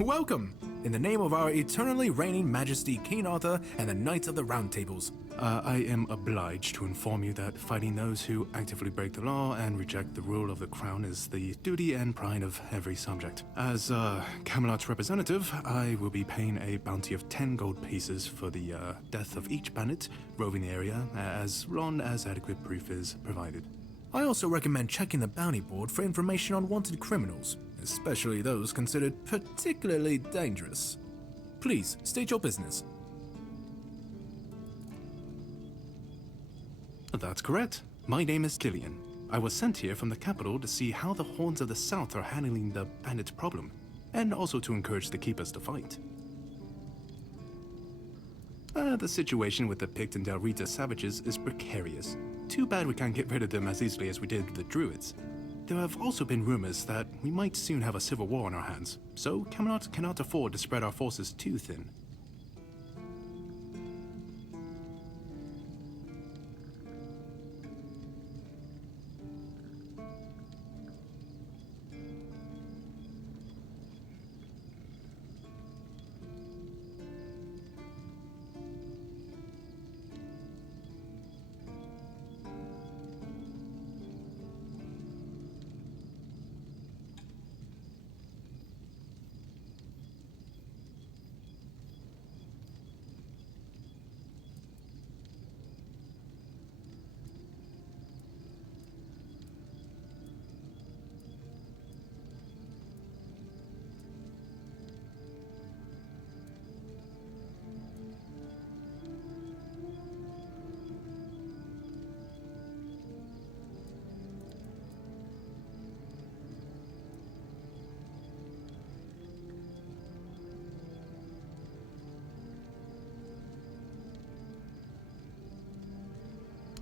Welcome! In the name of our eternally reigning majesty, King Arthur, and the Knights of the Round Tables. I am obliged to inform you that fighting those who actively break the law and reject the rule of the crown is the duty and pride of every subject. As Camelot's representative, I will be paying a bounty of 10 gold pieces for the death of each bandit roving the area, as long as adequate proof is provided. I also recommend checking the bounty board for information on wanted criminals, especially those considered particularly dangerous. Please, state your business. That's correct. My name is Killian. I was sent here from the capital to see how the Horns of the South are handling the bandit problem, and also to encourage the Keepers to fight. The situation with the Pict and Del Rita savages is precarious. Too bad we can't get rid of them as easily as we did with the Druids. There have also been rumors that we might soon have a civil war on our hands, so Camelot cannot afford to spread our forces too thin.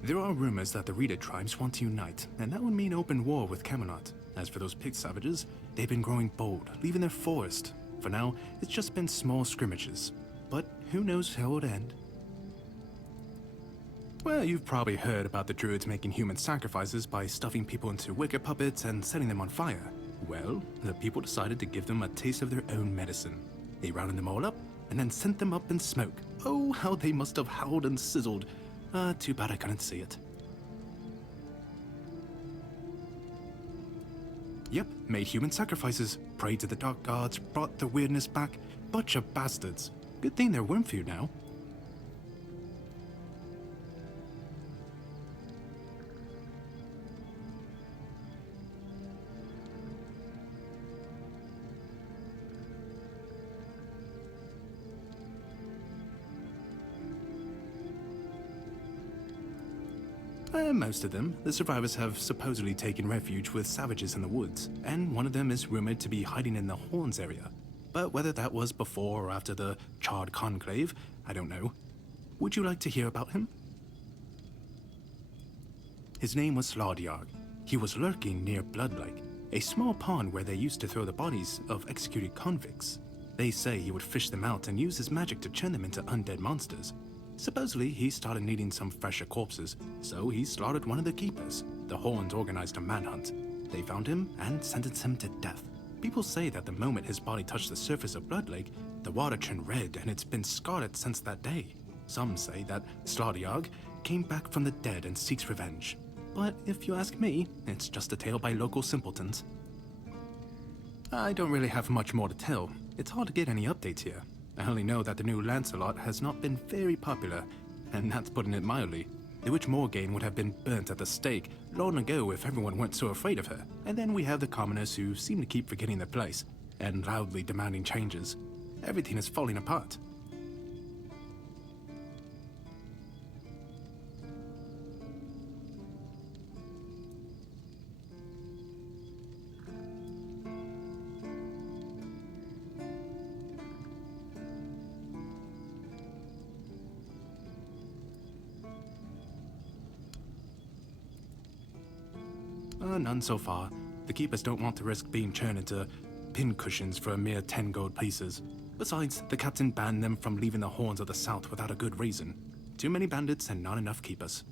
There are rumors that the Rita tribes want to unite, and that would mean open war with Camelot. As for those Pict savages, they've been growing bold, leaving their forest. For now, it's just been small scrimmages. But who knows how it would end? Well, you've probably heard about the Druids making human sacrifices by stuffing people into wicker puppets and setting them on fire. Well, the people decided to give them a taste of their own medicine. They rounded them all up, and then sent them up in smoke. Oh, how they must have howled and sizzled. Too bad I couldn't see it. Yep, made human sacrifices, prayed to the dark gods, brought the weirdness back. Bunch of bastards. Good thing they're worm food now. Most of them, the survivors have supposedly taken refuge with savages in the woods, and one of them is rumored to be hiding in the Horns area. But whether that was before or after the Charred Conclave, I don't know. Would you like to hear about him? His name was Slaudiarg. He was lurking near Blood Lake, a small pond where they used to throw the bodies of executed convicts. They say he would fish them out and use his magic to turn them into undead monsters. Supposedly, he started needing some fresher corpses, so he slaughtered one of the keepers. The Horns organized a manhunt. They found him and sentenced him to death. People say that the moment his body touched the surface of Blood Lake, the water turned red and it's been scarred since that day. Some say that Slaudiarg came back from the dead and seeks revenge. But if you ask me, it's just a tale by local simpletons. I don't really have much more to tell. It's hard to get any updates here. I only know that the new Lancelot has not been very popular, and that's putting it mildly. The Witch Morgaine would have been burnt at the stake long ago if everyone weren't so afraid of her. And then we have the commoners who seem to keep forgetting their place, and loudly demanding changes. Everything is falling apart. None so far. The keepers don't want to risk being turned into pincushions for a mere 10 gold pieces. Besides, the captain banned them from leaving the Horns of the South without a good reason. Too many bandits and not enough keepers.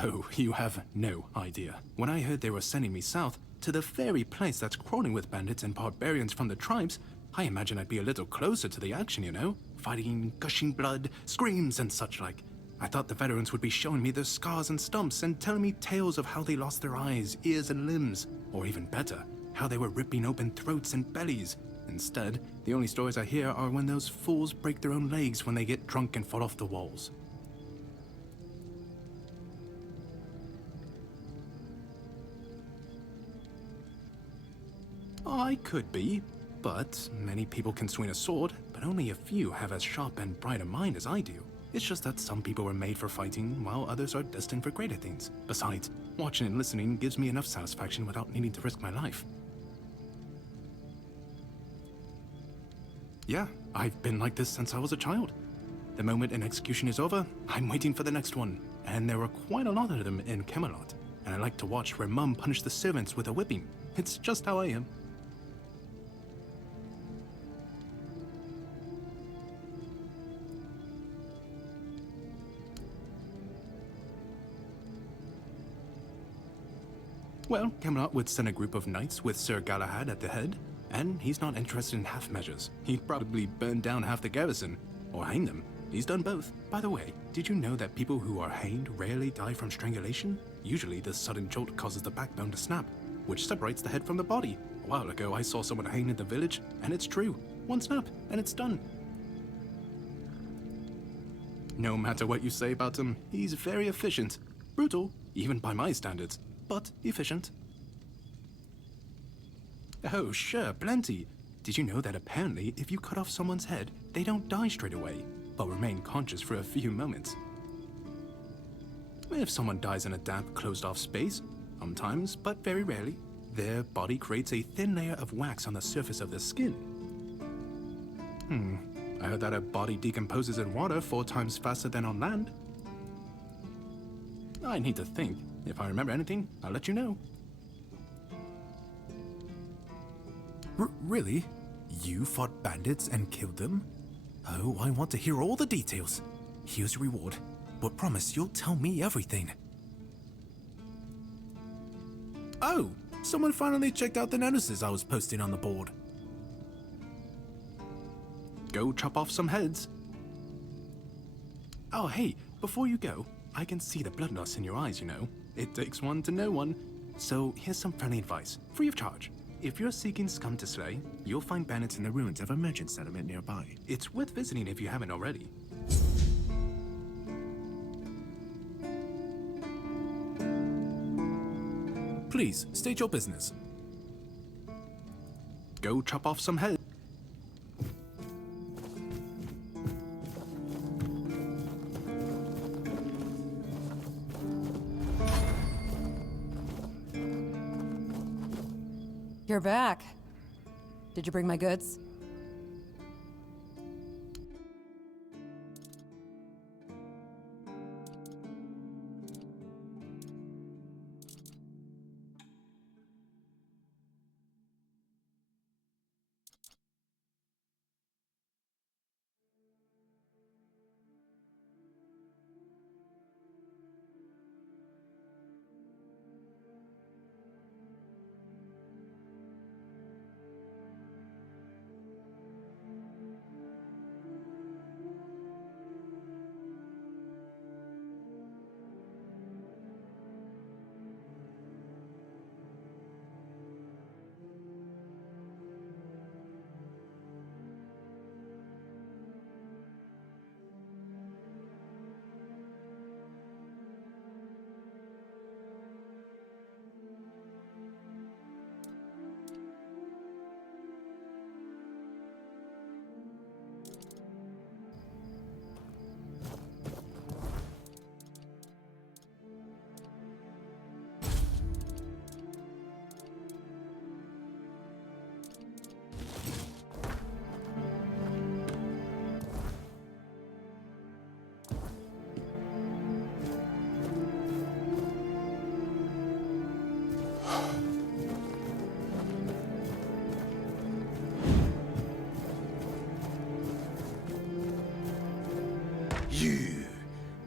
Oh, you have no idea. When I heard they were sending me south, to the very place that's crawling with bandits and barbarians from the tribes, I imagined I'd be a little closer to the action, you know? Fighting, gushing blood, screams and such like. I thought the veterans would be showing me their scars and stumps and telling me tales of how they lost their eyes, ears and limbs. Or even better, how they were ripping open throats and bellies. Instead, the only stories I hear are when those fools break their own legs when they get drunk and fall off the walls. I could be, but many people can swing a sword, but only a few have as sharp and bright a mind as I do. It's just that some people were made for fighting, while others are destined for greater things. Besides, watching and listening gives me enough satisfaction without needing to risk my life. Yeah, I've been like this since I was a child. The moment an execution is over, I'm waiting for the next one. And there are quite a lot of them in Camelot. And I like to watch where Mum punished the servants with a whipping. It's just how I am. Well, Camelot would send a group of knights with Sir Galahad at the head, and he's not interested in half measures. He'd probably burn down half the garrison, or hang them. He's done both. By the way, did you know that people who are hanged rarely die from strangulation? Usually the sudden jolt causes the backbone to snap, which separates the head from the body. A while ago I saw someone hanged in the village, and it's true. One snap, and it's done. No matter what you say about him, he's very efficient. Brutal, even by my standards, but efficient. Oh, sure, plenty. Did you know that apparently if you cut off someone's head, they don't die straight away, but remain conscious for a few moments? If someone dies in a damp, closed-off space, sometimes, but very rarely, their body creates a thin layer of wax on the surface of the skin. I heard that a body decomposes in water 4 times faster than on land. I need to think. If I remember anything, I'll let you know. Really? You fought bandits and killed them? Oh, I want to hear all the details. Here's your reward, but promise you'll tell me everything. Oh, someone finally checked out the notices I was posting on the board. Go chop off some heads. Oh, hey, before you go, I can see the bloodlust in your eyes, you know. It takes one to know one. So here's some friendly advice, free of charge. If you're seeking scum to slay, you'll find bandits in the ruins of a merchant settlement nearby. It's worth visiting if you haven't already. Please, state your business. Go chop off some heads. You're back. Did you bring my goods?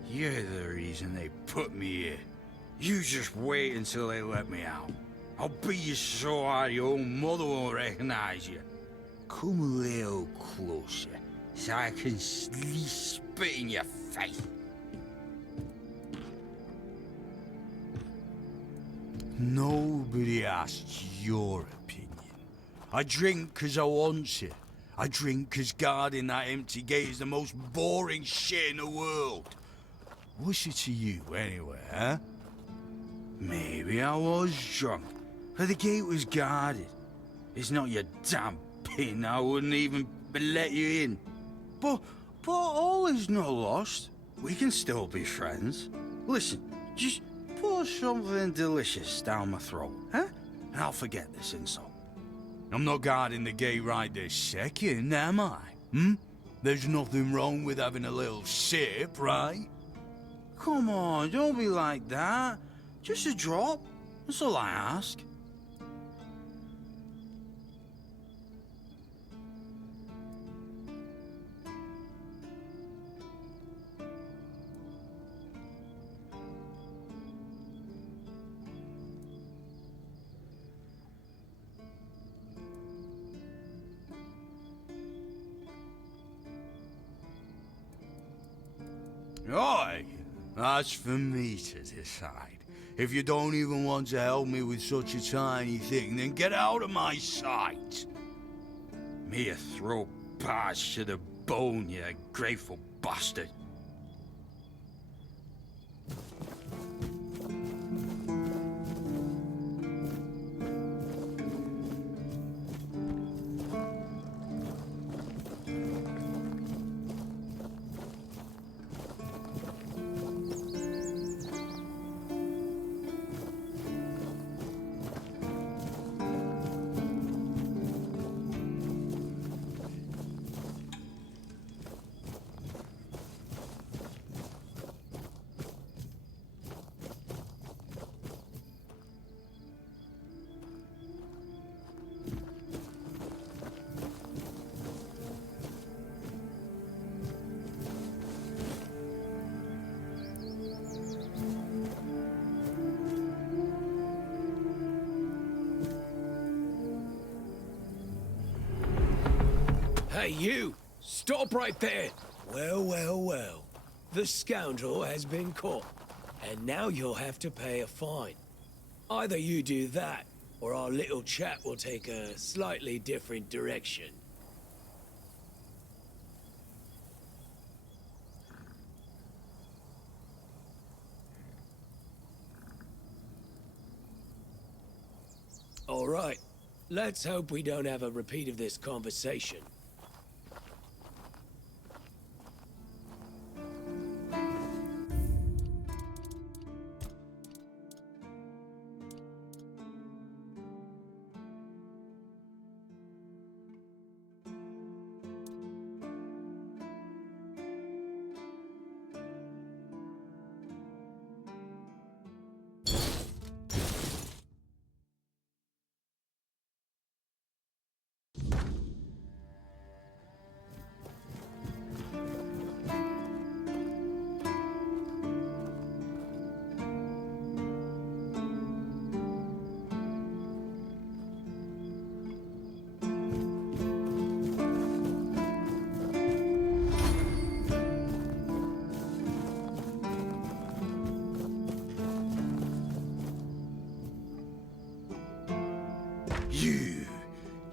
You're the reason they put me here. You just wait until they let me out. I'll beat you so hard your own mother won't recognize you. Come a little closer, so I can at least spit in your face. Nobody asked your opinion. I drink 'cause I want to. I drink 'cause guarding that empty gate is the most boring shit in the world. What's it to you, anyway, huh? Maybe I was drunk, but the gate was guarded. It's not your damn pin, I wouldn't even let you in. But all is not lost. We can still be friends. Listen, just pour something delicious down my throat, huh? And I'll forget this insult. I'm not guarding the gate right this second, am I? There's nothing wrong with having a little sip, right? Come on, don't be like that. Just a drop. That's all I ask. Aye, that's for me to decide. If you don't even want to help me with such a tiny thing, then get out of my sight. Me a throat parched to the bone, you grateful bastard. Hey, you! Stop right there! Well, well, well. The scoundrel has been caught, and now you'll have to pay a fine. Either you do that, or our little chat will take a slightly different direction. All right. Let's hope we don't have a repeat of this conversation.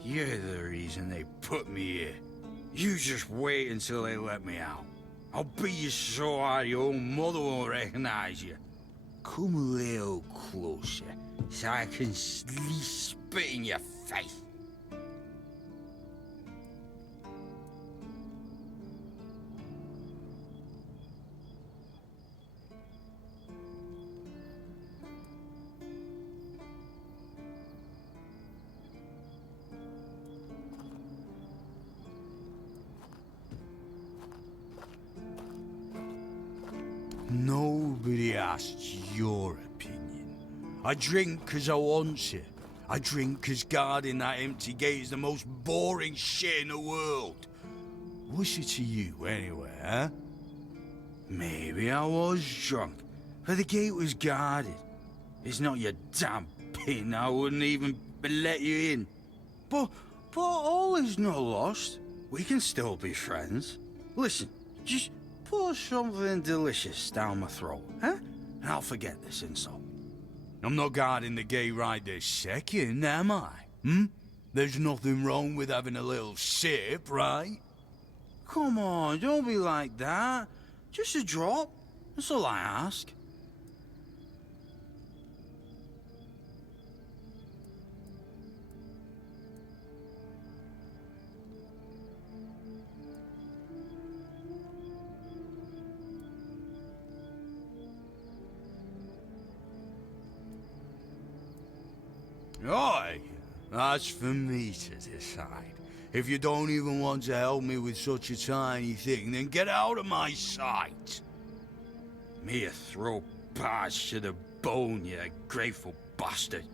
You're the reason they put me here. You just wait until they let me out. I'll beat you so hard your own mother won't recognize you. Come a little closer, so I can at least spit in your face. Nobody asked your opinion. I drink 'cause I want to. I drink 'cause guarding that empty gate is the most boring shit in the world. What's it to you, anyway, huh? Maybe I was drunk, but the gate was guarded. It's not your damn pin, I wouldn't even let you in. But all is not lost. We can still be friends. Listen, just pour something delicious down my throat, huh? And I'll forget this insult. I'm not guarding the gate right this second, am I? There's nothing wrong with having a little sip, right? Come on, don't be like that. Just a drop. That's all I ask. Aye, that's for me to decide. If you don't even want to help me with such a tiny thing, then get out of my sight. Me a throw bars to the bone, you grateful bastard.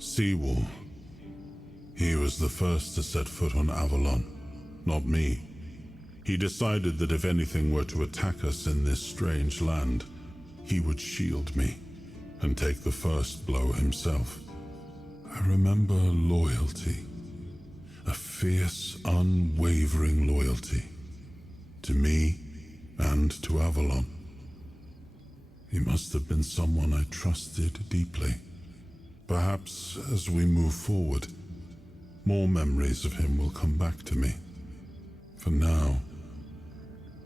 Seawall. He was the first to set foot on Avalon, not me. He decided that if anything were to attack us in this strange land, he would shield me and take the first blow himself. I remember loyalty, a fierce, unwavering loyalty, to me and to Avalon. He must have been someone I trusted deeply. Perhaps as we move forward, more memories of him will come back to me. For now,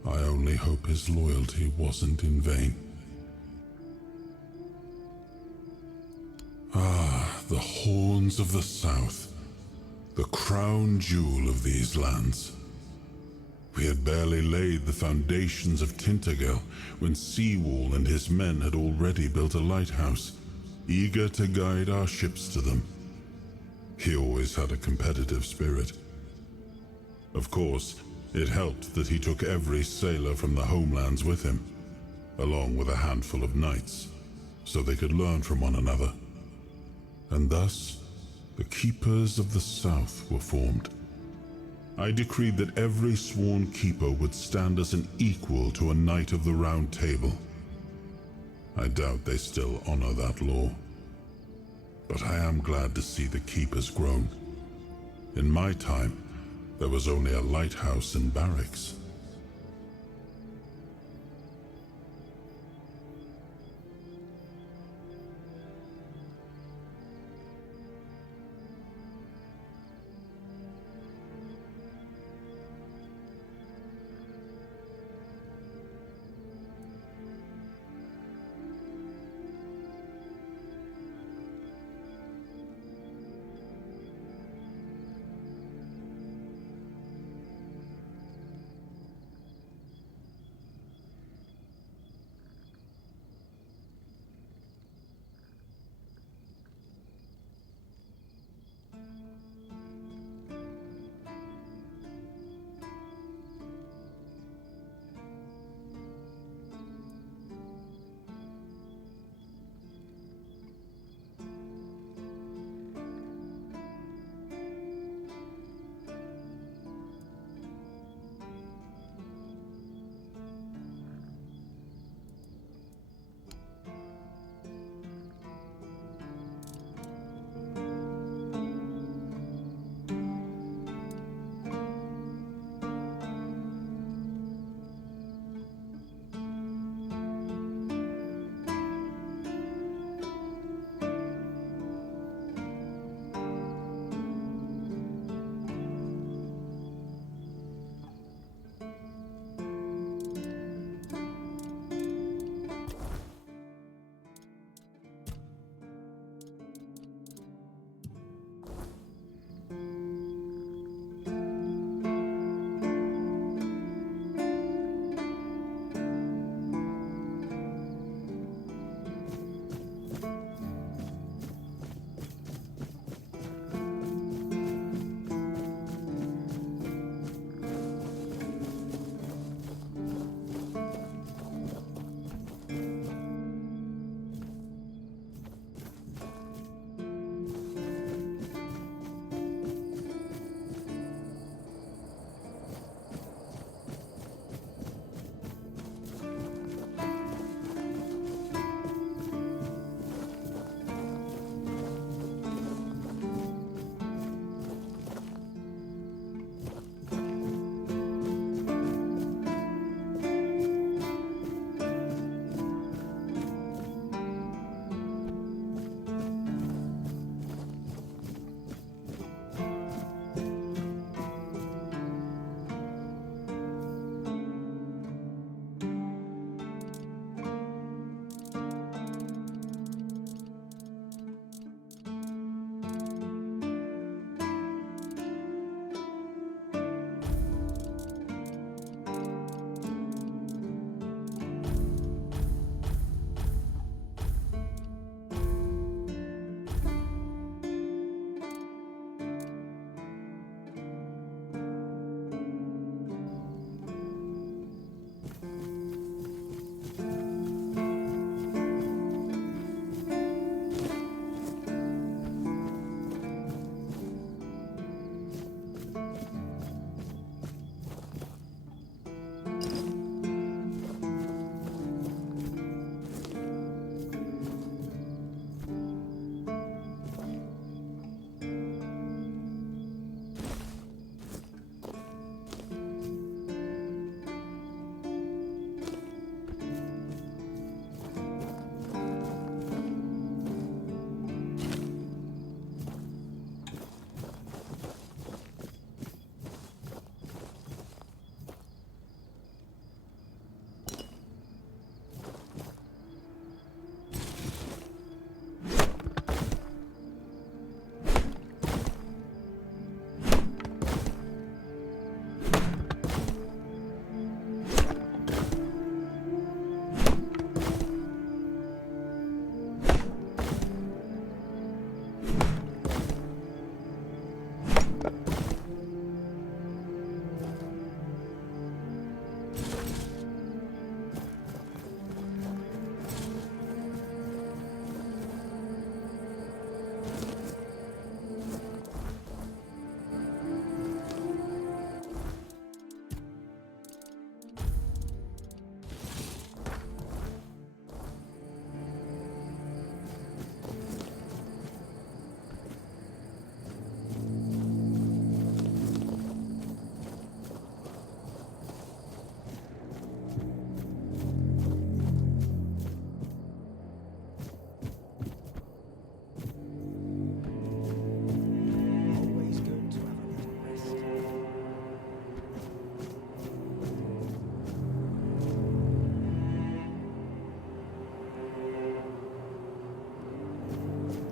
I only hope his loyalty wasn't in vain. Ah, the Horns of the South, the crown jewel of these lands. We had barely laid the foundations of Tainted Grail when Seawall and his men had already built a lighthouse, eager to guide our ships to them. He always had a competitive spirit. Of course, it helped that he took every sailor from the homelands with him, along with a handful of knights, so they could learn from one another. And thus, the Keepers of the South were formed. I decreed that every sworn keeper would stand as an equal to a Knight of the Round Table. I doubt they still honor that law. But I am glad to see the keep has grown. In my time, there was only a lighthouse and barracks.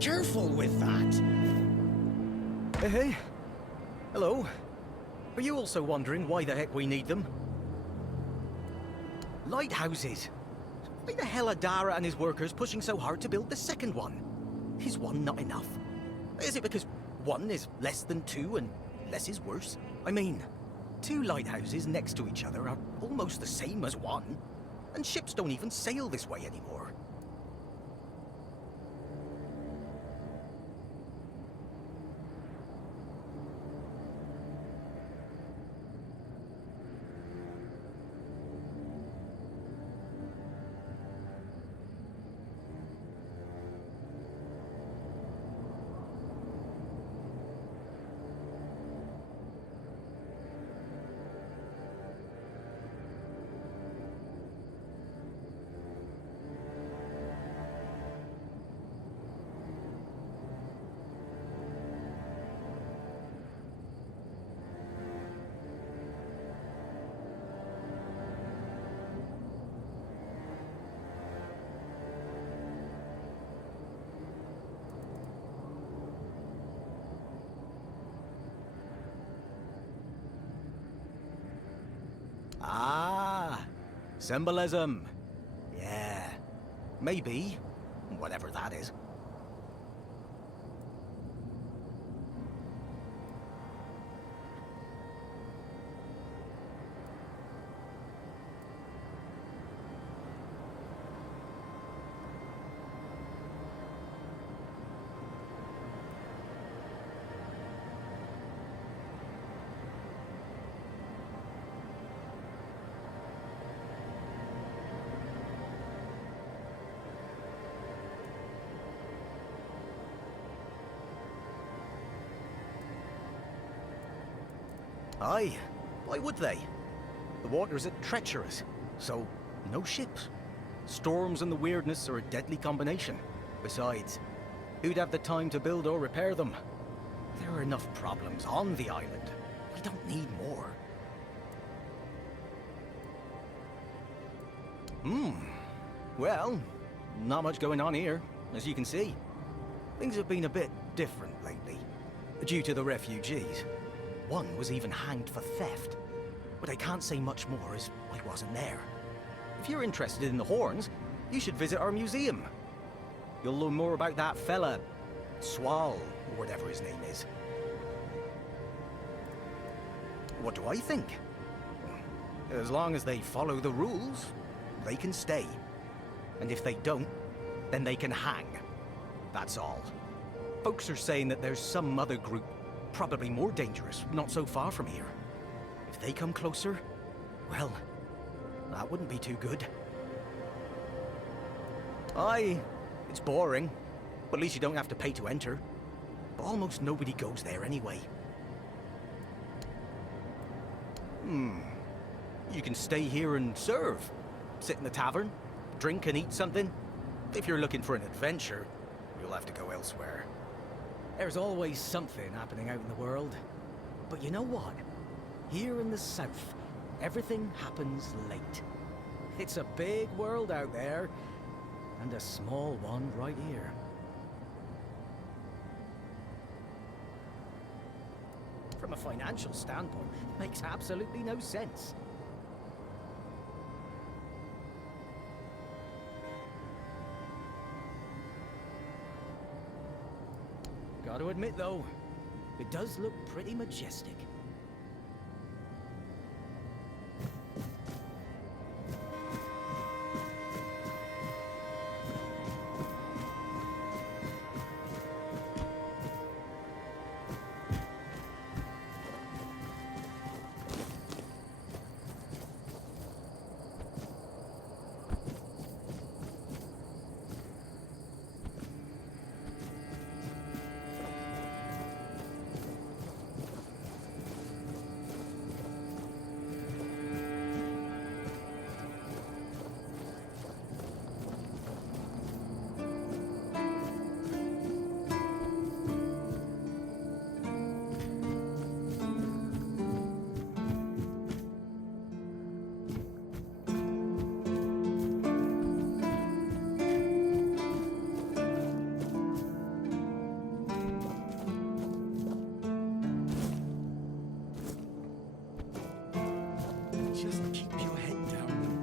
Careful with that. Hey. Hello. Are you also wondering why the heck we need them? Lighthouses. Why the hell are Dara and his workers pushing so hard to build the second one? Is one not enough? Is it because one is less than two and less is worse? I mean, two lighthouses next to each other are almost the same as one, and ships don't even sail this way anymore. Ah, symbolism. Yeah, maybe. Whatever that is. Aye, why would they? The waters are treacherous, so no ships. Storms and the weirdness are a deadly combination. Besides, who'd have the time to build or repair them? There are enough problems on the island. We don't need more. Well, not much going on here, as you can see. Things have been a bit different lately, due to the refugees. One was even hanged for theft. But I can't say much more as I wasn't there. If you're interested in the horns, you should visit our museum. You'll learn more about that fella, Swal, or whatever his name is. What do I think? As long as they follow the rules, they can stay. And if they don't, then they can hang. That's all. Folks are saying that there's some other group, probably more dangerous, not so far from here. If they come closer, well, that wouldn't be too good. Aye, it's boring, but at least you don't have to pay to enter. But almost nobody goes there anyway. You can stay here and serve. Sit in the tavern, drink and eat something. If you're looking for an adventure, you'll have to go elsewhere. There's always something happening out in the world. But you know what? Here in the south, everything happens late. It's a big world out there, and a small one right here. From a financial standpoint, it makes absolutely no sense. Gotta admit, though, it does look pretty majestic. Just keep your head down.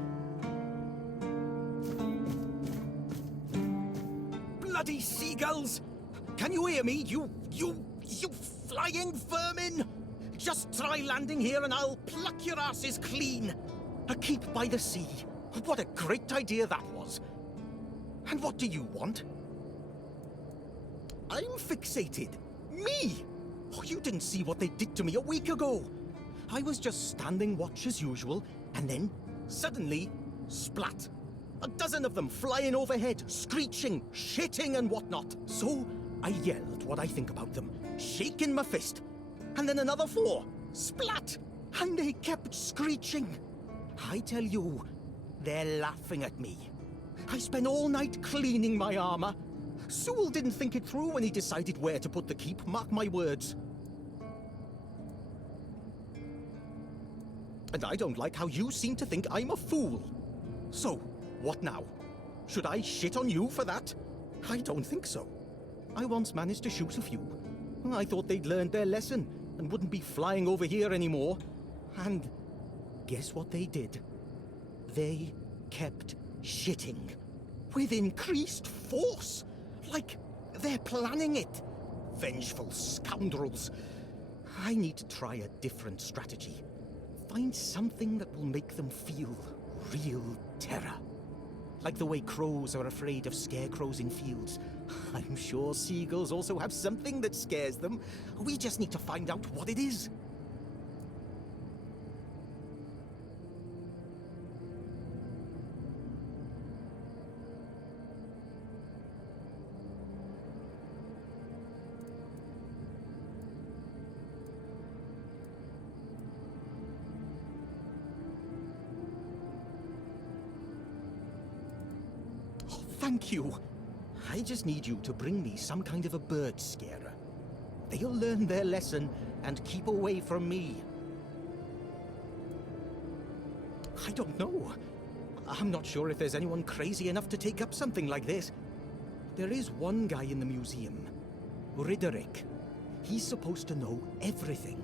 Bloody seagulls! Can you hear me, you flying vermin? Just try landing here and I'll pluck your asses clean. A keep by the sea. What a great idea that was. And what do you want? I'm fixated. Me! Oh, you didn't see what they did to me a week ago. I was just standing watch as usual, and then, suddenly, splat. A dozen of them flying overhead, screeching, shitting and whatnot. So, I yelled what I think about them, shaking my fist. And then another 4, splat! And they kept screeching. I tell you, they're laughing at me. I spent all night cleaning my armor. Sewell didn't think it through when he decided where to put the keep, mark my words. And I don't like how you seem to think I'm a fool. So, what now? Should I shit on you for that? I don't think so. I once managed to shoot a few. I thought they'd learned their lesson and wouldn't be flying over here anymore. And guess what they did? They kept shitting. With increased force. Like they're planning it. Vengeful scoundrels. I need to try a different strategy. Find something that will make them feel real terror. Like the way crows are afraid of scarecrows in fields. I'm sure seagulls also have something that scares them. We just need to find out what it is. Thank you. I just need you to bring me some kind of a bird scarer. They'll learn their lesson and keep away from me. I don't know. I'm not sure if there's anyone crazy enough to take up something like this. There is one guy in the museum, Riderick. He's supposed to know everything.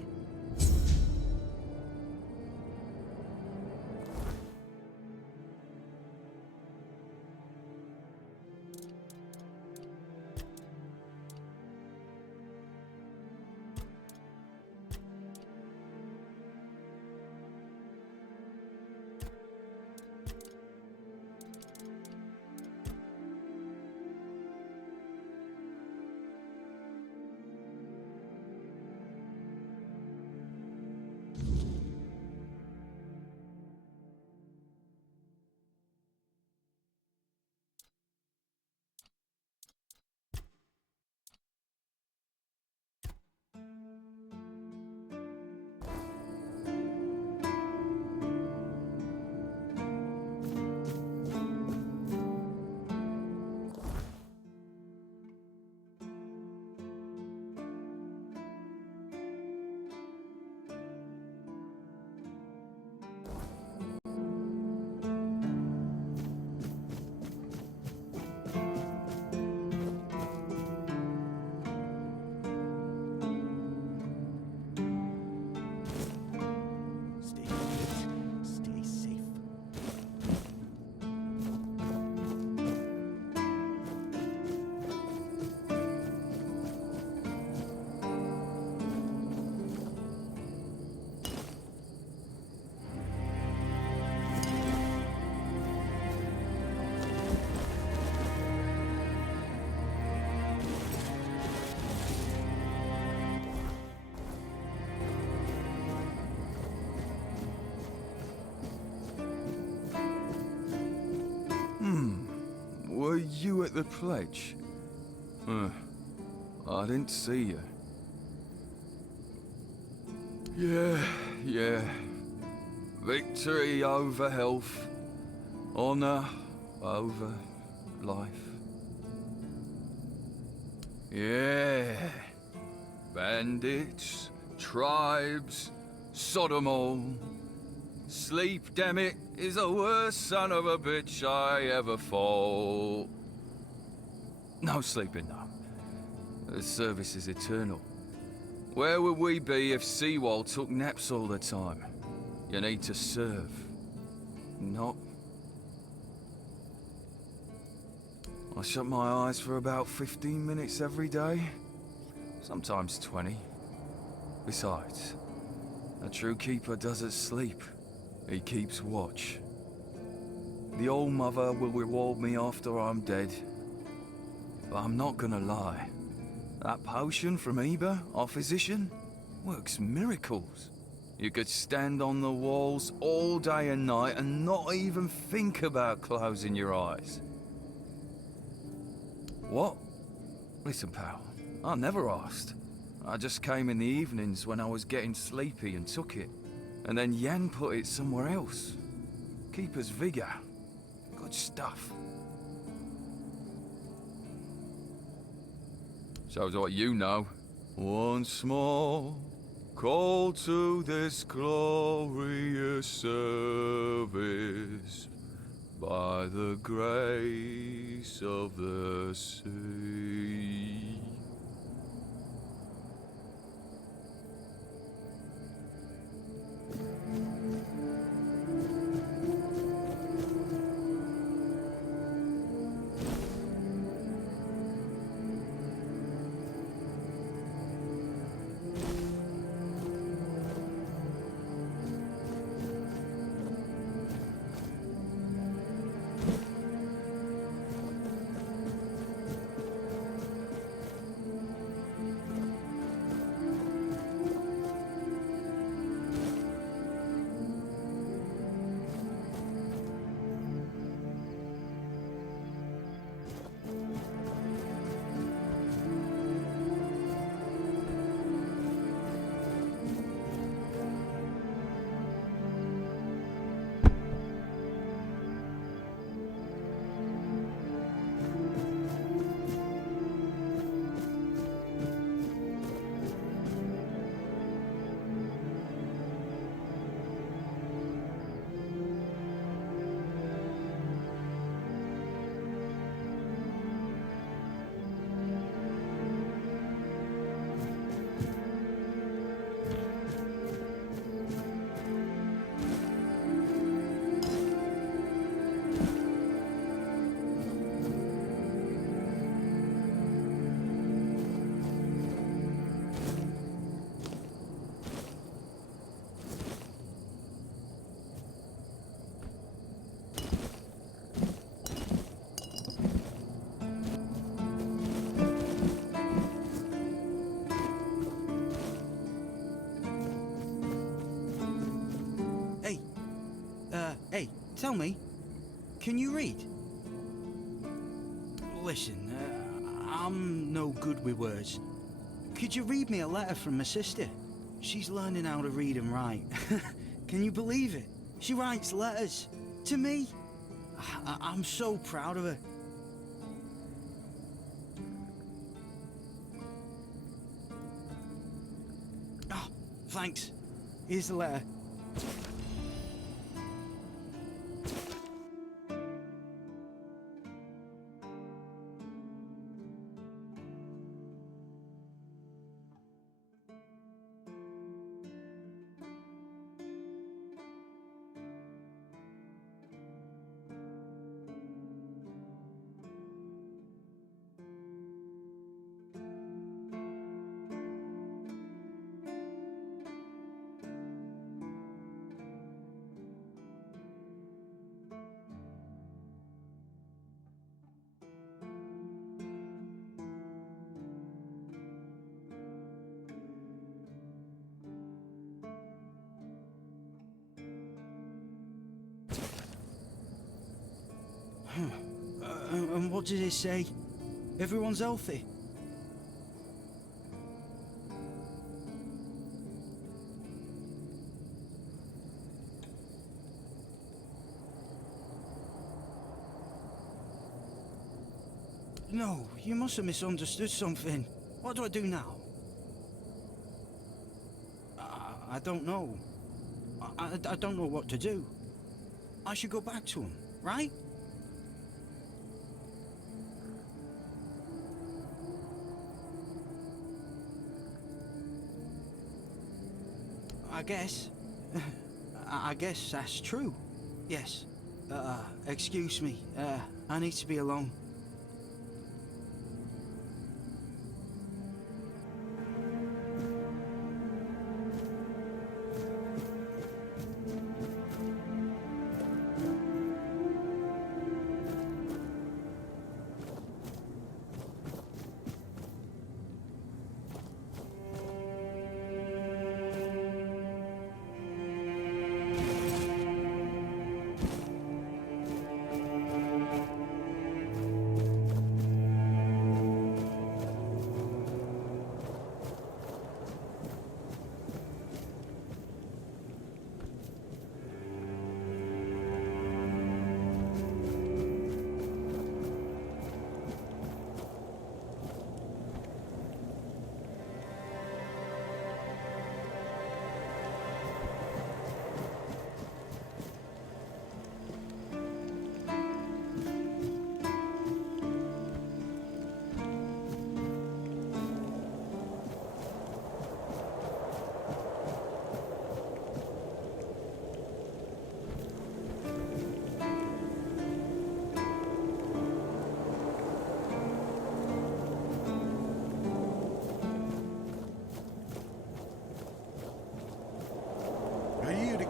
Were you at the pledge? I didn't see you. Yeah. Victory over health. Honor over life. Yeah. Bandits, tribes, Sodom all. Sleep, damn it, is the worst son of a bitch I ever fought. No sleeping, no. The service is eternal. Where would we be if Seawall took naps all the time? You need to serve, not... I shut my eyes for about 15 minutes every day, sometimes 20. Besides, a true keeper doesn't sleep. He keeps watch. The Old Mother will reward me after I'm dead. But I'm not gonna lie. That potion from Eber, our physician, works miracles. You could stand on the walls all day and night and not even think about closing your eyes. What? Listen, pal, I never asked. I just came in the evenings when I was getting sleepy and took it. And then Yan put it somewhere else. Keeper's vigor. Good stuff. Shows what you know. Once more, call to this glorious service by the grace of the sea. Hey, tell me, can you read? Listen, I'm no good with words. Could you read me a letter from my sister? She's learning how to read and write. Can you believe it? She writes letters to me. I'm so proud of her. Oh, thanks. Here's the letter. And what did it say? Everyone's healthy? No, you must have misunderstood something. What do I do now? I don't know. I don't know what to do. I should go back to him, right? I guess. I guess that's true. Yes. Excuse me. I need to be alone.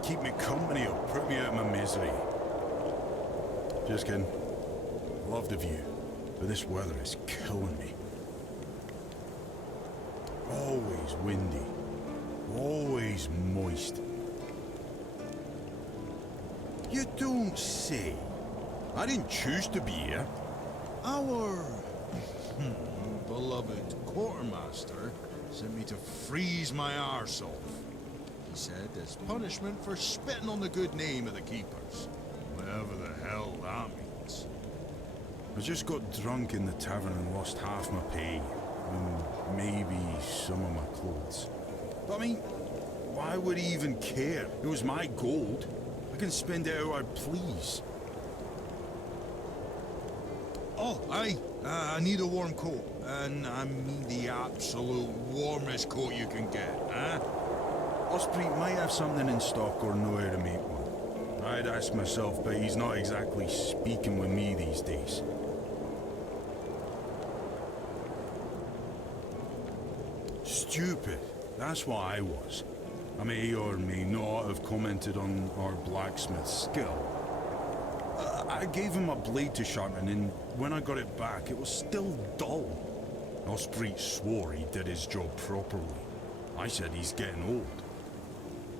Keep me company or put me out of my misery. Just kidding. Love the view, but this weather is killing me. Always windy. Always moist. You don't say. I didn't choose to be here. Our beloved quartermaster sent me to freeze my arse off. He said, as punishment for spitting on the good name of the keepers. Whatever the hell that means. I just got drunk in the tavern and lost half my pay. And maybe some of my clothes. But I mean, why would he even care? It was my gold. I can spend it how I please. Oh, aye. I need a warm coat. And I mean the absolute warmest coat you can get, huh? Osprey might have something in stock or know how to make one. I'd ask myself, but he's not exactly speaking with me these days. Stupid. That's what I was. I may or may not have commented on our blacksmith's skill. I gave him a blade to sharpen, and when I got it back, it was still dull. Osprey swore he did his job properly. I said he's getting old.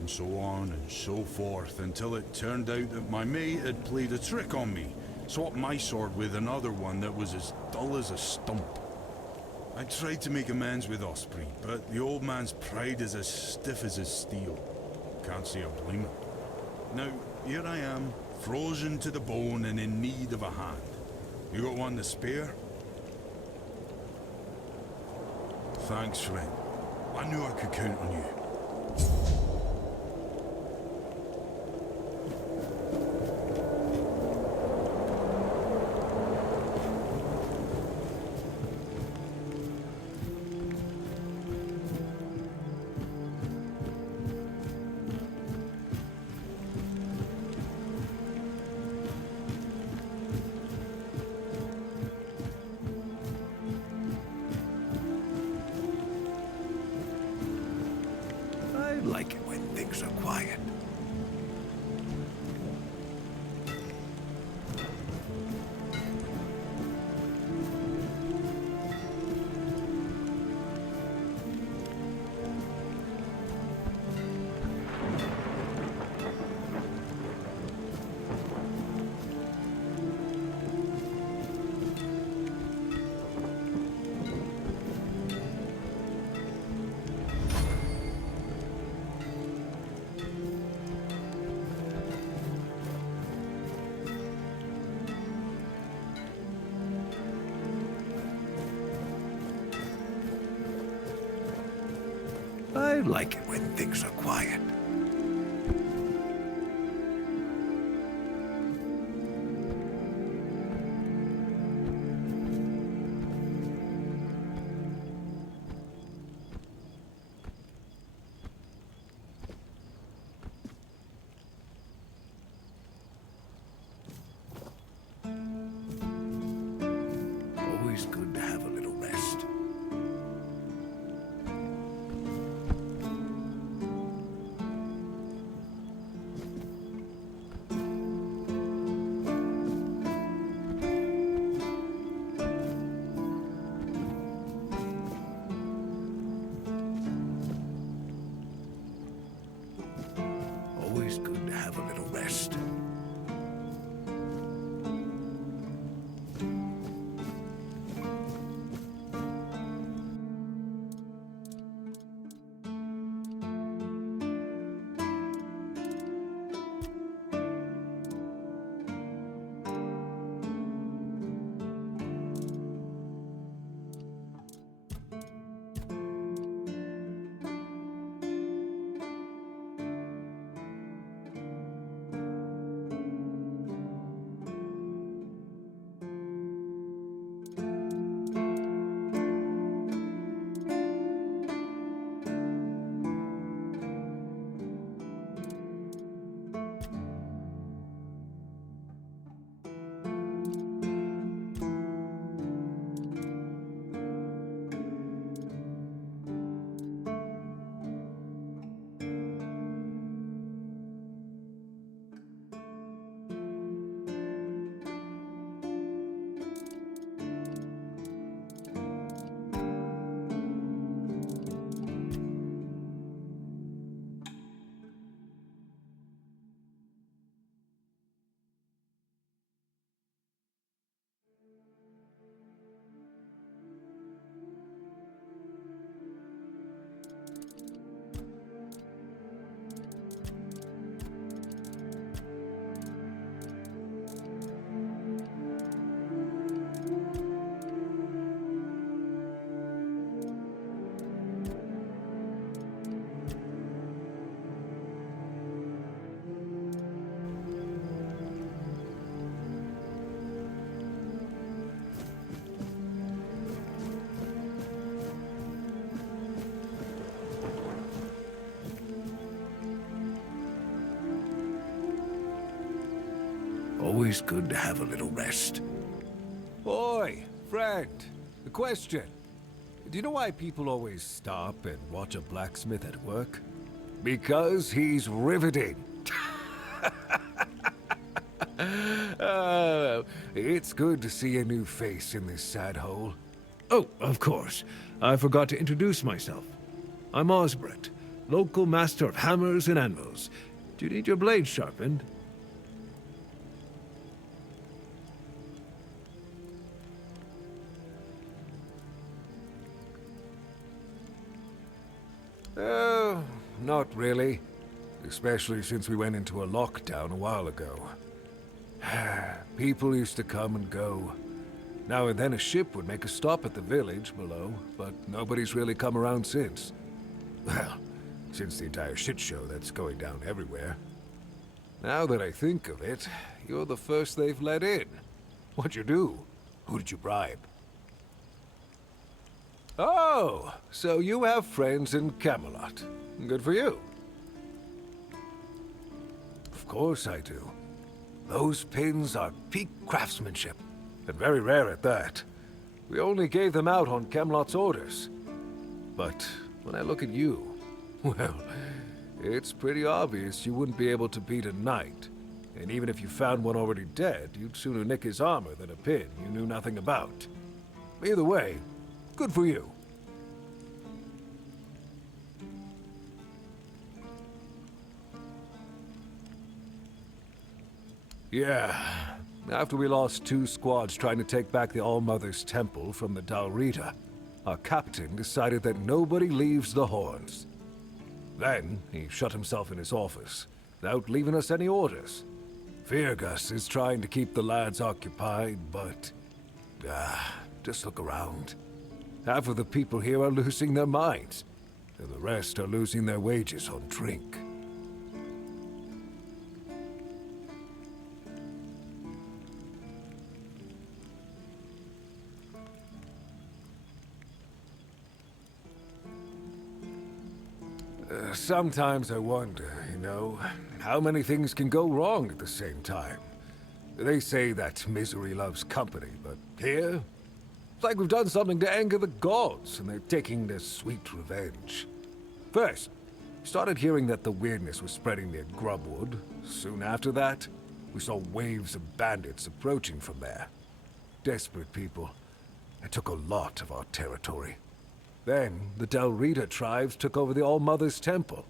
And so on and so forth, until it turned out that my mate had played a trick on me, swapped my sword with another one that was as dull as a stump. I tried to make amends with Osprey, but the old man's pride is as stiff as his steel. Can't say I blame him. Now, here I am, frozen to the bone and in need of a hand. You got one to spare? Thanks, friend. I knew I could count on you. I like it when things are quiet. I like it when things are quiet. Always good to have a little rest. Always good to have a little rest. Always good to have a little rest. Oi, friend. A question. Do you know why people always stop and watch a blacksmith at work? Because he's riveting. It's good to see a new face in this sad hole. Oh, of course. I forgot to introduce myself. I'm Osbert, local master of hammers and anvils. Do you need your blade sharpened? Oh, not really. Especially since we went into a lockdown a while ago. People used to come and go. Now and then a ship would make a stop at the village below, but nobody's really come around since. Well, since the entire shit show that's going down everywhere. Now that I think of it, you're the first they've let in. What'd you do? Who did you bribe? Oh, so you have friends in Camelot. Good for you. Of course I do. Those pins are peak craftsmanship, and very rare at that. We only gave them out on Camelot's orders. But when I look at you, well, it's pretty obvious you wouldn't be able to beat a knight. And even if you found one already dead, you'd sooner nick his armor than a pin you knew nothing about. Either way, good for you. Yeah, after we lost 2 squads trying to take back the All-Mother's Temple from the Dalrita, our captain decided that nobody leaves the Horns. Then, he shut himself in his office, without leaving us any orders. Feargus is trying to keep the lads occupied, but... just look around. Half of the people here are losing their minds, and the rest are losing their wages on drink. Sometimes I wonder, you know, how many things can go wrong at the same time. They say that misery loves company, but here, It's like we've done something to anger the gods, and they're taking their sweet revenge. First, we started hearing that the weirdness was spreading near Grubwood. Soon after that, we saw waves of bandits approaching from there. Desperate people. It took a lot of our territory. Then, the Del Rita tribes took over the All-Mother's Temple.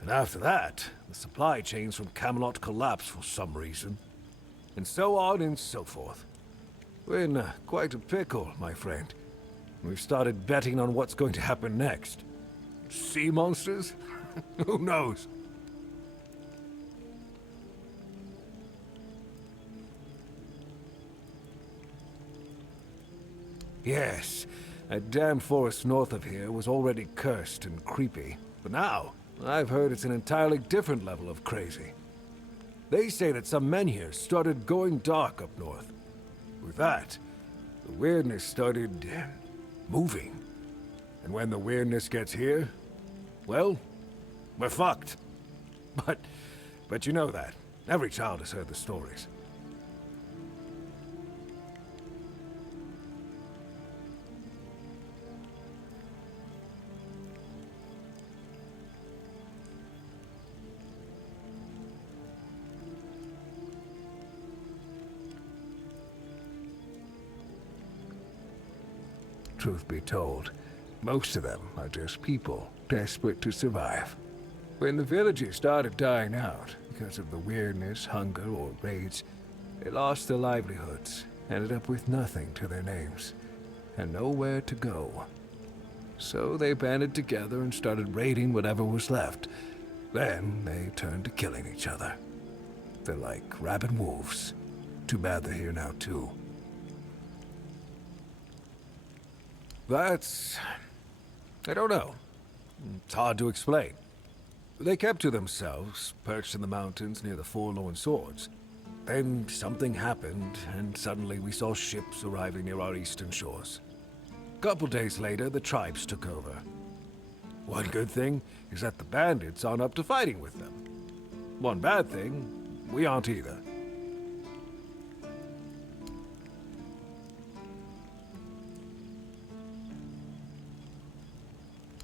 And after that, the supply chains from Camelot collapsed for some reason. And so on and so forth. We're in quite a pickle, my friend. We've started betting on what's going to happen next. Sea monsters? Who knows? Yes, that damn forest north of here was already cursed and creepy. But now, I've heard it's an entirely different level of crazy. They say that some men here started going dark up north. With that, the weirdness started moving. And when the weirdness gets here, well, we're fucked. But you know that. Every child has heard the stories. Truth be told, most of them are just people desperate to survive. When the villagers started dying out because of the weirdness, hunger, or raids, they lost their livelihoods, ended up with nothing to their names, and nowhere to go. So they banded together and started raiding whatever was left. Then they turned to killing each other. They're like rabid wolves. Too bad they're here now, too. I don't know. It's hard to explain. They kept to themselves, perched in the mountains near the Forlorn Swords. Then something happened, and suddenly we saw ships arriving near our eastern shores. A couple days later, the tribes took over. One good thing is that the bandits aren't up to fighting with them. One bad thing, we aren't either.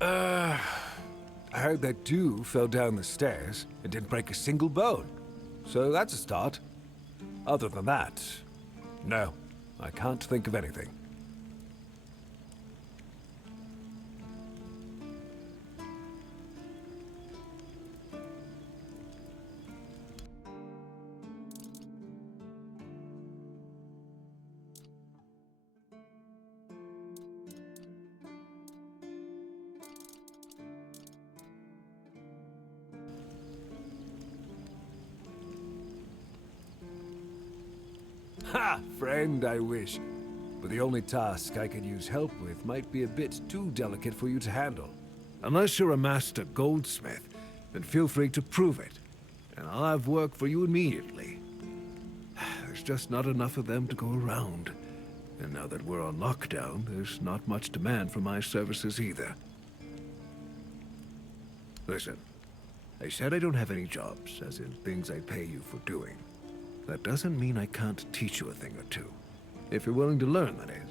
I heard that dew fell down the stairs and didn't break a single bone. So that's a start. Other than that, no, I can't think of anything. Ha! Friend, I wish. But the only task I could use help with might be a bit too delicate for you to handle. Unless you're a master goldsmith, then feel free to prove it. And I'll have work for you immediately. There's just not enough of them to go around. And now that we're on lockdown, there's not much demand for my services either. Listen, I said I don't have any jobs, as in things I pay you for doing. That doesn't mean I can't teach you a thing or two. If you're willing to learn, that is.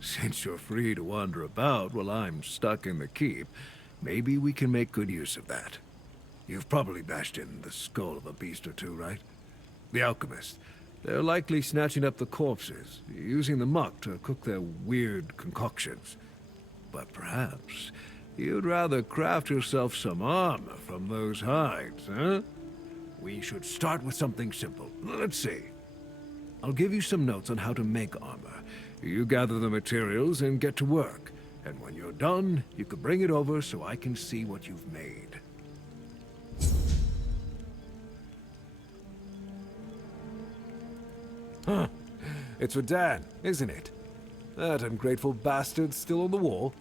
Since you're free to wander about while I'm stuck in the keep, maybe we can make good use of that. You've probably bashed in the skull of a beast or two, right? The alchemists. They're likely snatching up the corpses, using the muck to cook their weird concoctions. But perhaps you'd rather craft yourself some armor from those hides, huh? We should start with something simple. Let's see. I'll give you some notes on how to make armor. You gather the materials and get to work. And when you're done, you can bring it over so I can see what you've made. Huh. It's for Dan, isn't it? That ungrateful bastard's still on the wall.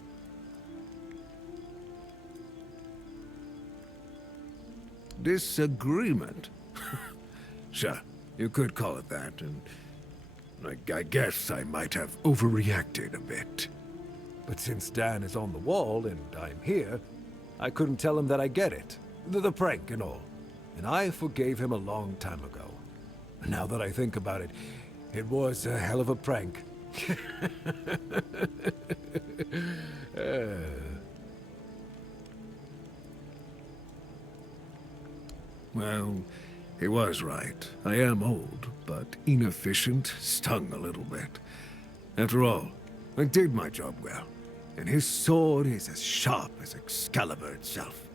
Disagreement? Sure, you could call it that, and I guess I might have overreacted a bit. But since Dan is on the wall and I'm here, I couldn't tell him that I get it. The prank and all. And I forgave him a long time ago. Now that I think about it, It was a hell of a prank. Well, he was right. I am old, but inefficient, stung a little bit. After all, I did my job well, and his sword is as sharp as Excalibur itself.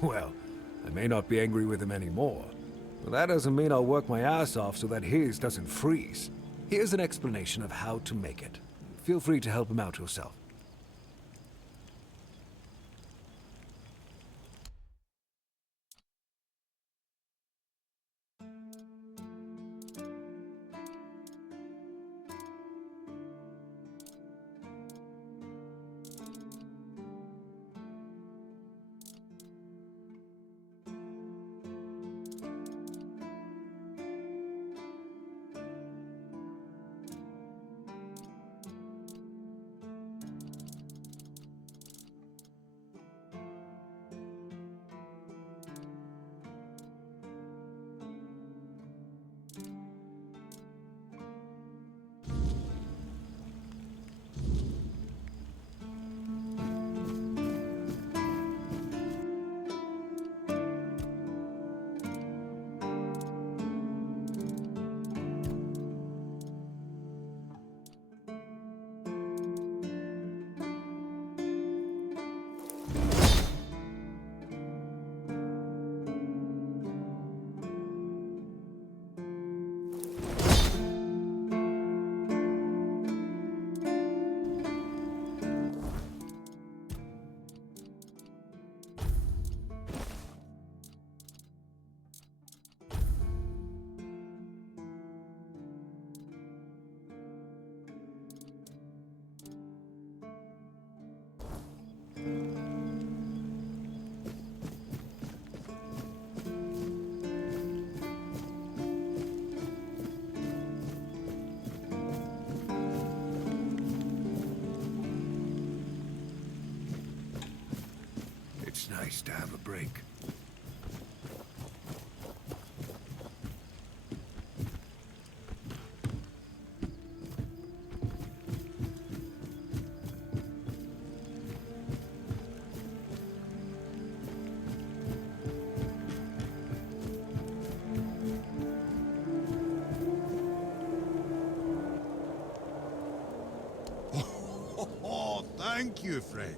Well, I may not be angry with him anymore, but that doesn't mean I'll work my ass off so that his doesn't freeze. Here's an explanation of how to make it. Feel free to help him out yourself. It's nice to have a break. Oh, thank you, friend.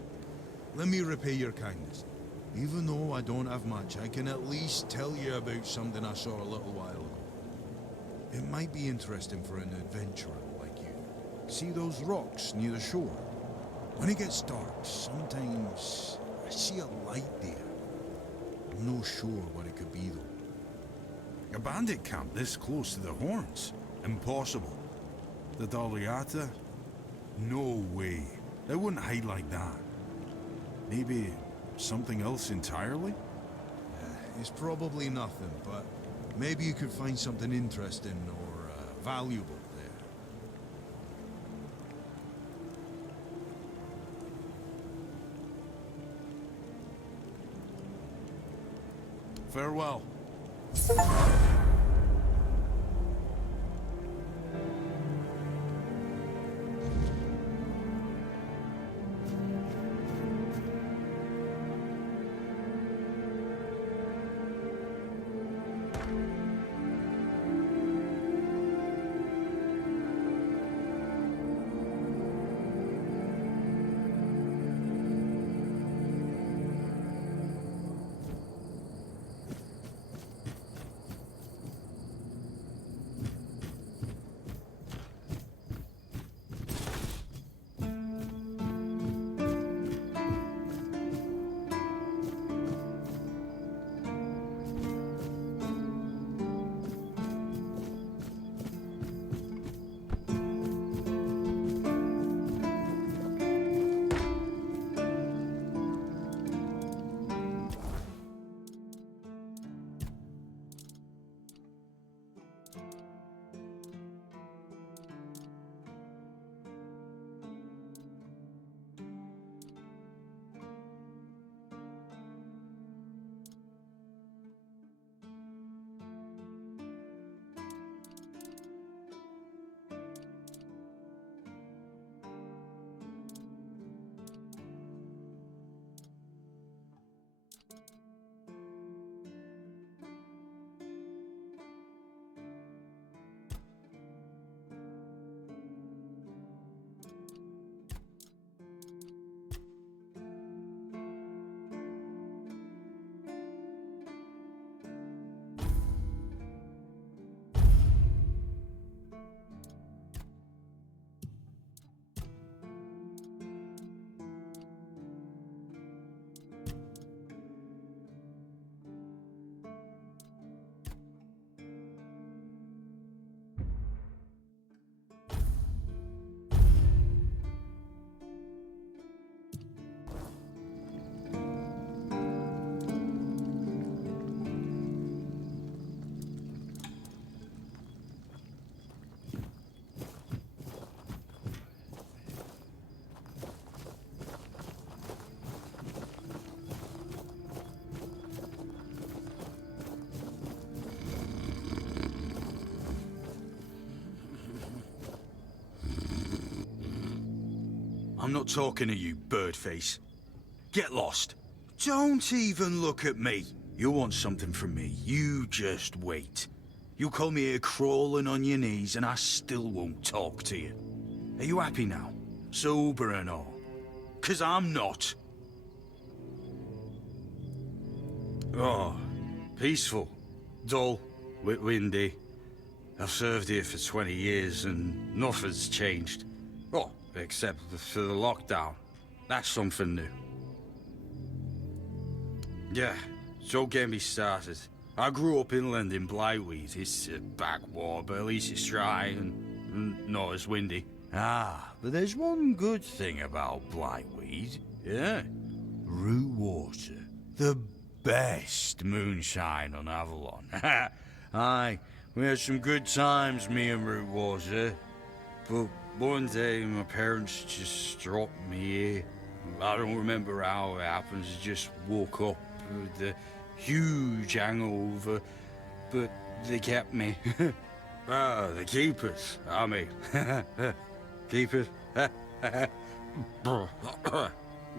Let me repay your kindness. Even though I don't have much, I can at least tell you about something I saw a little while ago. It might be interesting for an adventurer like you. See those rocks near the shore? When it gets dark, sometimes I see a light there. I'm not sure what it could be, though. A bandit camp this close to the Horns? Impossible. The Daliata? No way. They wouldn't hide like that. Maybe something else entirely? It's probably nothing, but maybe you could find something interesting or valuable there. Farewell. I'm not talking to you, birdface. Get lost. Don't even look at me. You want something from me, you just wait. You call me here crawling on your knees and I still won't talk to you. Are you happy now? Sober and all? 'Cause I'm not. Oh, peaceful, dull, windy. I've served here for 20 years and nothing's changed. Oh, except for the lockdown. That's something new. Yeah, so get me started. I grew up inland in Blightweed. It's a backwater, but at least it's dry and not as windy. Ah, but there's one good thing about Blightweed. Yeah, root water. The best moonshine on Avalon. Aye, we had some good times, me and root water. But one day my parents just dropped me here. I don't remember how it happens. I just woke up with a huge hangover, but they kept me. The keepers, I mean. Keepers.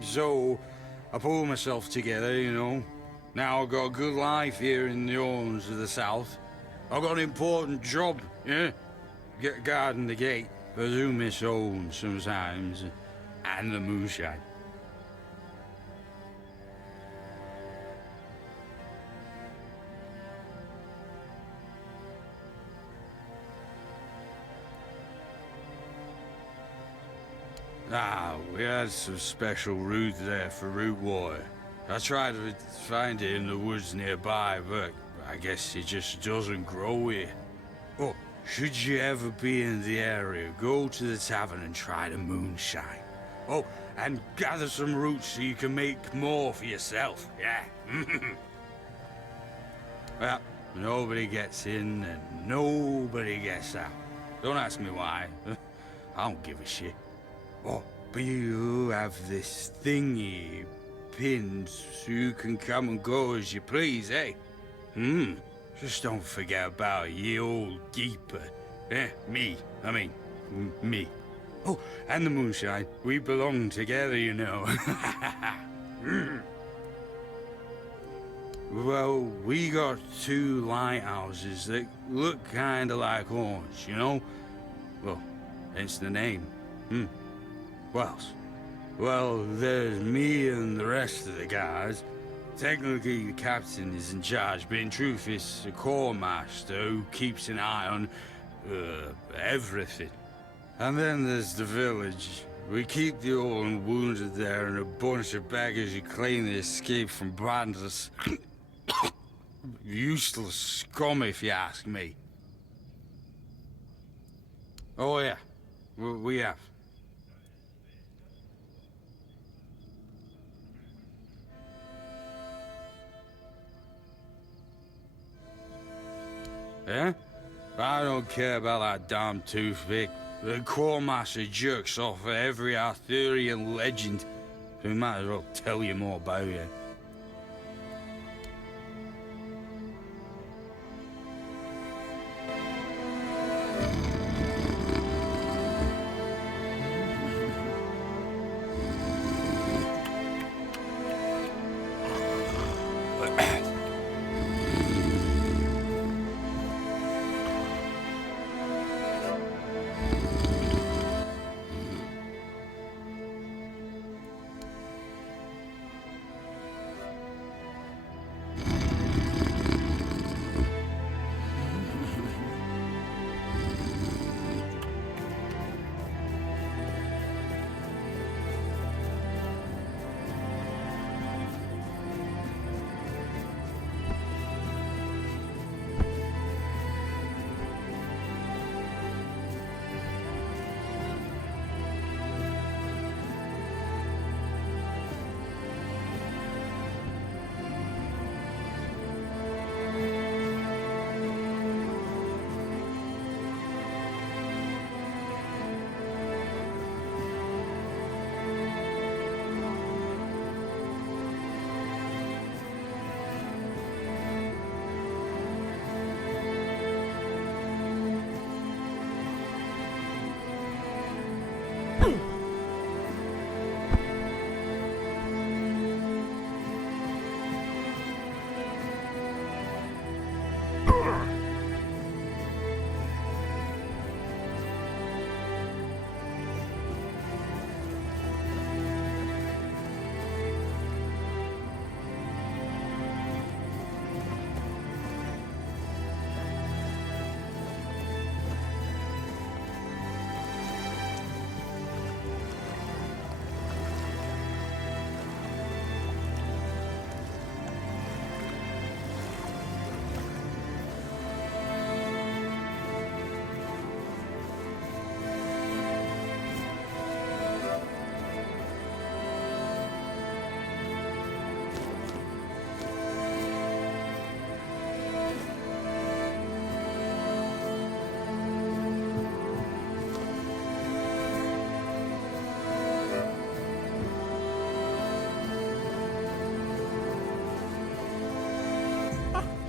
So, I pulled myself together, you know. Now I've got a good life here in the Orms of the South. I've got an important job, yeah? Guarding the gate. But I do miss home sometimes, and the moonshine. Ah, we had some special root there for root water. I tried to find it in the woods nearby, but I guess it just doesn't grow here. Oh, should you ever be in the area, go to the tavern and try the moonshine. Oh, and gather some roots so you can make more for yourself, yeah? Well, nobody gets in and nobody gets out. Don't ask me why. I don't give a shit. Oh, but you have this thingy pinned so you can come and go as you please, eh? Just don't forget about ye old keeper. Me. Oh, and the moonshine. We belong together, you know. Well, we got 2 lighthouses that look kinda like horns, you know? Well, hence the name. What else? Well, there's me and the rest of the guys. Technically, the captain is in charge, but in truth, it's a corps master who keeps an eye on, everything. And then there's the village. We keep the old and wounded there and a bunch of beggars who claim they escaped from bandits. Useless scum, if you ask me. Oh, yeah. We have. Yeah? I don't care about that damn toothpick. The Quartermaster jerks off at every Arthurian legend. So we might as well tell you more about it.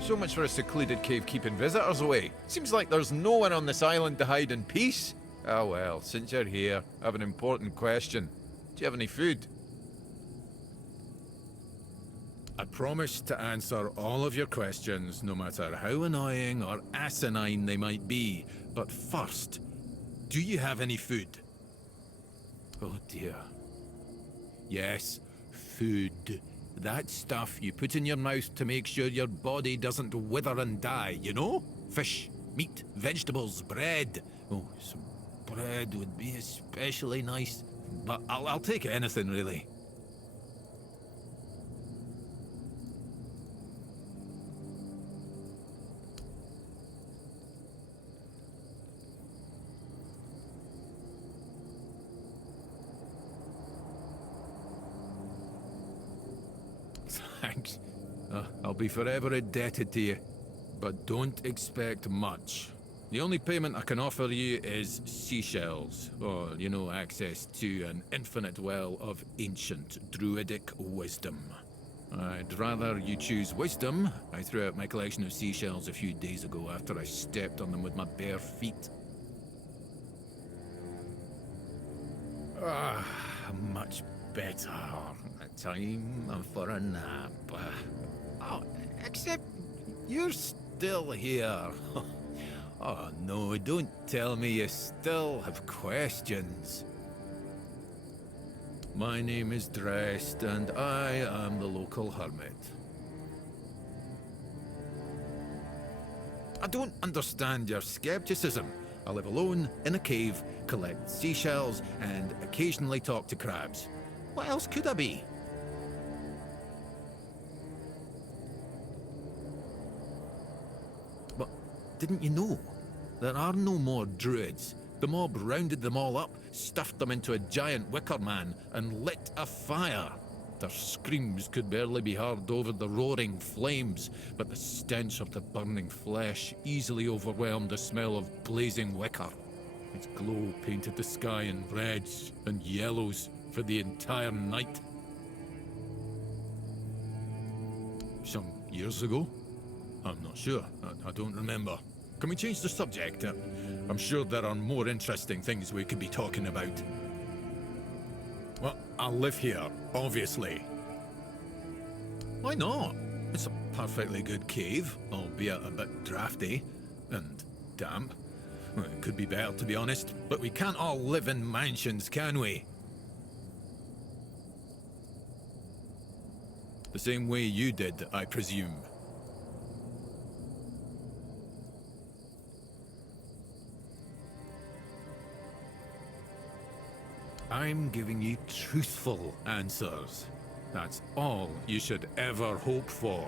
So much for a secluded cave keeping visitors away. Seems like there's no one on this island to hide in peace. Ah well, since you're here, I have an important question. Do you have any food? I promise to answer all of your questions, no matter how annoying or asinine they might be. But first, do you have any food? Oh dear. Yes, food. That stuff you put in your mouth to make sure your body doesn't wither and die, you know? Fish, meat, vegetables, bread. Oh, some bread would be especially nice. But I'll take anything, really. Thanks. I'll be forever indebted to you. But don't expect much. The only payment I can offer you is seashells, or, you know, access to an infinite well of ancient druidic wisdom. I'd rather you choose wisdom. I threw out my collection of seashells a few days ago after I stepped on them with my bare feet. Much better. Time for a nap. Oh, except you're still here. Oh no, don't tell me you still have questions. My name is Drest, and I am the local hermit. I don't understand your skepticism. I live alone, in a cave, collect seashells, and occasionally talk to crabs. What else could I be? But didn't you know? There are no more druids. The mob rounded them all up, stuffed them into a giant wicker man, and lit a fire. Their screams could barely be heard over the roaring flames, but the stench of the burning flesh easily overwhelmed the smell of blazing wicker. Its glow painted the sky in reds and yellows for the entire night. Some years ago? I'm not sure. I don't remember. Can we change the subject? I'm sure there are more interesting things we could be talking about. Well, I live here, obviously. Why not? It's a perfectly good cave, albeit a bit drafty and damp. Well, it could be better, to be honest, but we can't all live in mansions, can we? The same way you did, I presume. I'm giving you truthful answers. That's all you should ever hope for.